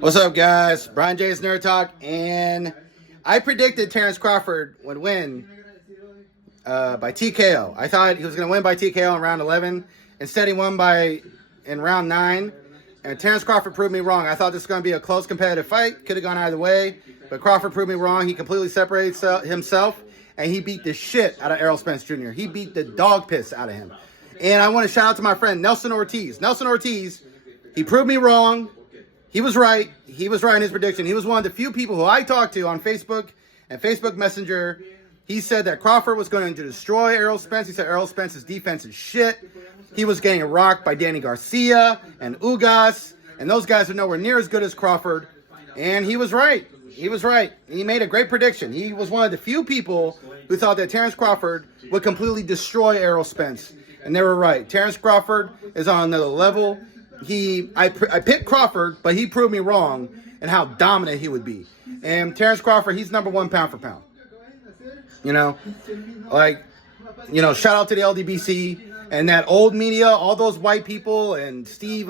What's up, guys? Brian J's Nerd Talk, and I predicted Terence Crawford would win by TKO. I thought he was going to win by TKO in round 11. Instead, he won in round 9. And Terence Crawford proved me wrong. I thought this was going to be a close competitive fight. Could have gone either way. But Crawford proved me wrong. He completely separates himself. And he beat the shit out of Errol Spence Jr. He beat the dog piss out of him. And I want to shout out to my friend Nelson Ortiz. Nelson Ortiz, he proved me wrong. He was right. He was right in his prediction. He was one of the few people who I talked to on Facebook and Facebook Messenger. He said that Crawford was going to destroy Errol Spence. He said Errol Spence's defense is shit. He was getting rocked by Danny Garcia and Ugas, and those guys are nowhere near as good as Crawford. And he was right. He was right. And he made a great prediction. He was one of the few people who thought that Terence Crawford would completely destroy Errol Spence. And they were right. Terence Crawford is on another level. I picked Crawford, but he proved me wrong and how dominant he would be. And Terence Crawford, he's number 1 pound for pound. Shout out to the LDBC and that old media, all those white people, and Steve,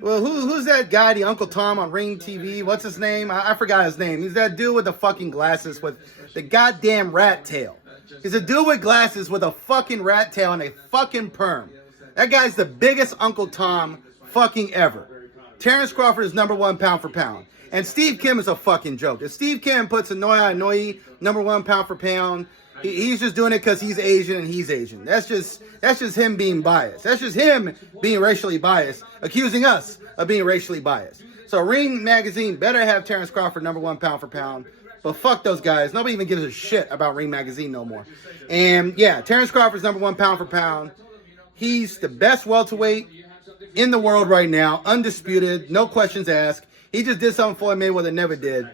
who's that guy, the Uncle Tom on Ring TV? What's his name? I forgot his name. He's that dude with the fucking glasses with the goddamn rat tail. He's a dude with glasses with a fucking rat tail and a fucking perm. That guy's the biggest Uncle Tom fucking ever. Terence Crawford is number 1 pound for pound. And Steve Kim is a fucking joke. If Steve Kim puts Inouye number 1 pound for pound, he's just doing it because he's Asian and he's Asian. That's just him being biased. That's just him being racially biased, accusing us of being racially biased. So Ring Magazine better have Terence Crawford number 1 pound for pound. But fuck those guys. Nobody even gives a shit about Ring Magazine no more. And yeah, Terence Crawford's number 1 pound for pound. He's the best welterweight in the world right now. Undisputed. No questions asked. He just did something Floyd Mayweather never did.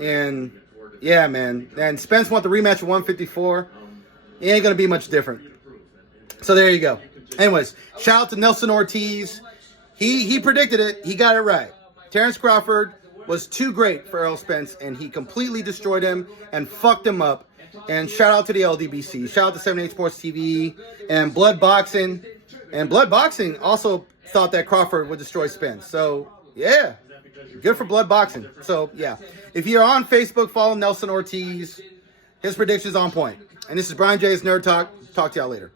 And yeah, man. And Spence wants the rematch at 154. It ain't going to be much different. So there you go. Anyways, shout out to Nelson Ortiz. He predicted it. He got it right. Terence Crawford was too great for Errol Spence, and he completely destroyed him and fucked him up. And shout out to the LDBC. Shout out to 78 Sports TV and Blood Boxing. And Blood Boxing also thought that Crawford would destroy Spence. So, yeah. Good for Blood Boxing. So, yeah. If you're on Facebook, follow Nelson Ortiz. His prediction's on point. And this is Brian J's Nerd Talk. Talk to y'all later.